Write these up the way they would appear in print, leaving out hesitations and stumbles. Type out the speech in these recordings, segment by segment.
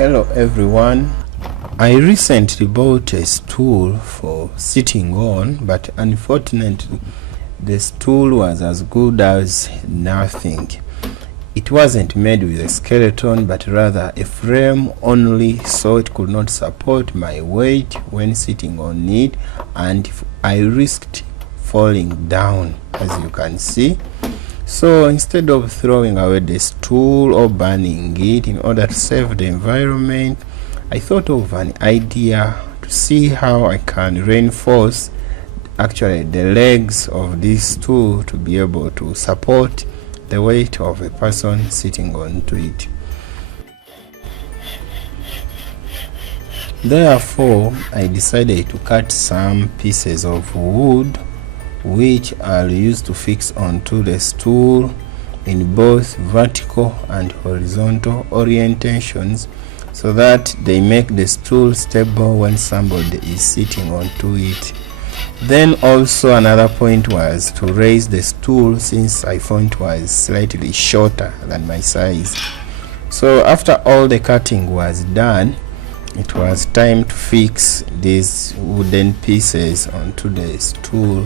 Hello everyone. I recently bought a stool for sitting on, but unfortunately the stool was as good as nothing. It wasn't made with a skeleton but rather a frame only, so it could not support my weight when sitting on it, and I risked falling down, as you can see. So instead of throwing away the stool or burning it in order to save the environment, I thought of an idea to see how I can reinforce actually the legs of this stool to be able to support the weight of a person sitting onto it. Therefore, I decided to cut some pieces of wood which I'll use to fix onto the stool in both vertical and horizontal orientations, so that they make the stool stable when somebody is sitting onto it. Then also another point was to raise the stool, since I found it was slightly shorter than my size. So after all the cutting was done, it was time to fix these wooden pieces onto the stool.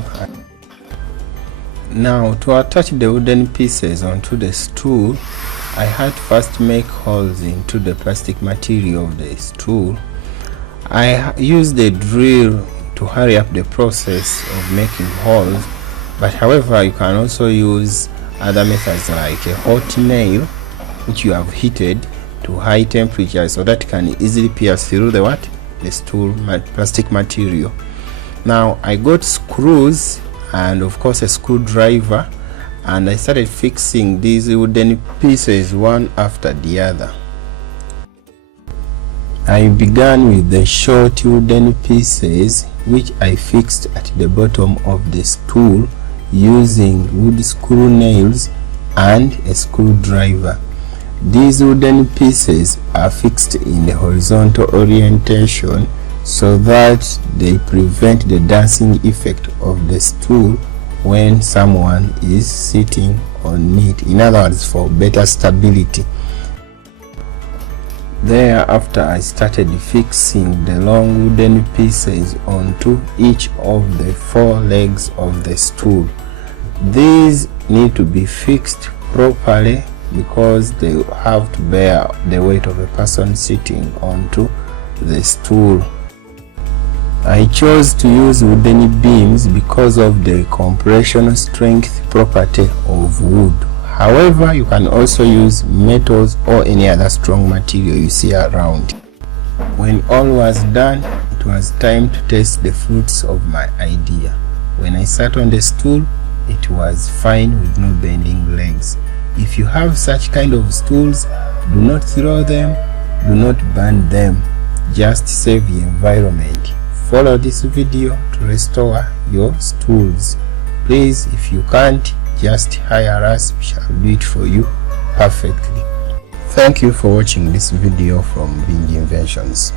Now, to attach the wooden pieces onto the stool, I had to first make holes into the plastic material of the stool. I used the drill to hurry up the process of making holes, but however you can also use other methods like a hot nail, which you have heated to high temperature so that it can easily pierce through the stool plastic material. Now I got screws and of course a screwdriver, and I started fixing these wooden pieces one after the other. I began with the short wooden pieces, which I fixed at the bottom of the stool using wood screw nails and a screwdriver. These wooden pieces are fixed in the horizontal orientation so that they prevent the dancing effect of the stool when someone is sitting on it. In other words, for better stability. Thereafter, I started fixing the long wooden pieces onto each of the four legs of the stool. These need to be fixed properly because they have to bear the weight of a person sitting onto the stool. I chose to use wooden beams because of the compression strength property of wood. However, you can also use metals or any other strong material you see around. When all was done, it was time to taste the fruits of my idea. When I sat on the stool, it was fine with no bending legs. If you have such kind of stools, do not throw them, do not burn them, just save the environment. Follow this video to restore your stools. Please, if you can't, just hire us, we shall do it for you perfectly. Thank you for watching this video from Bing Inventions.